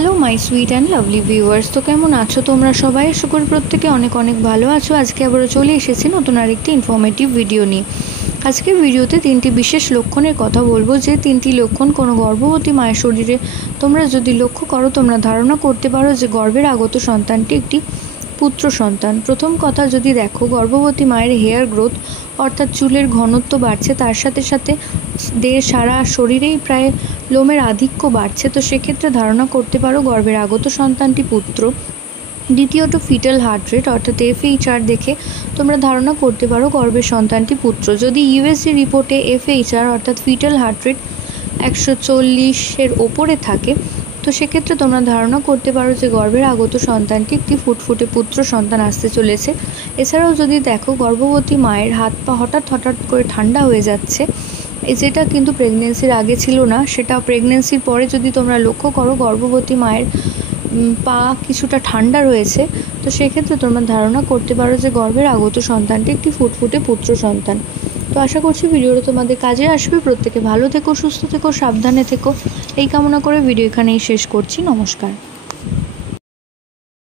Hello my sweet and lovely viewers, তো কেমন আছো তোমরা সবাই? আশা করি প্রত্যেকে অনেক অনেক ভালো আছো। আজকে আবারও চলে এসেছি নতুন আরেকটি ইনফরমেটিভ ভিডিও নিয়ে। আজকের ভিডিওতে তিনটি বিশেষ লক্ষণের কথা বলবো, যে তিনটি লক্ষণ কোনো গর্ভবতী মায়ের শরীরে তোমরা যদি লক্ষ্য করো, তোমরা ধারণা করতে পারো যে গর্ভের আগত সন্তানটি একটি পুত্র সন্তান। প্রথম কথা, যদি দেখো গর্ভবতী মায়ের হেয়ার গ্রোথ অর্থাৎ চুলের ঘনত্ব বাড়ছে, তার সাথে সাথে সারা শরীরেই প্রায় লোমের আধিক্য বাড়ছে, তো সেক্ষেত্রে ধারণা করতে পারো গর্ভের আগত সন্তানটি পুত্র। দ্বিতীয়ত, ফিটাল হার্ট রেট অর্থাৎ FHR দেখে তোমরা ধারণা করতে পারো গর্ভের সন্তানটি পুত্র। যদি USG রিপোর্টে FHR অর্থাৎ ফিটাল হার্ট রেট 140-এর ওপরে থাকে, তো সেক্ষেত্রে তোমরা ধারণা করতে পারো যে গর্ভের আগত সন্তানটি একটি ফুটফুটে পুত্র সন্তান আসতে চলেছে। এছাড়াও যদি দেখো গর্ভবতী মায়ের হাত পা হঠাৎ করে ঠান্ডা হয়ে যাচ্ছে, যেটা কিন্তু প্রেগনেন্সির আগে ছিল না, সেটা প্রেগনেন্সির পরে যদি তোমরা লক্ষ্য করো গর্ভবতী মায়ের পা কিছুটা ঠান্ডা রয়েছে, তো সেক্ষেত্রে তোমরা ধারণা করতে পারো যে গর্ভের আগত সন্তানটি একটি ফুটফুটে পুত্র সন্তান। তো আশা করছি ভিডিওটা তোমাদের কাজে আসবে। প্রত্যেকে ভালো থেকো, সুস্থ থেকো, সাবধানে থেকো, এই কামনা করে ভিডিও এখানেই শেষ করছি। নমস্কার।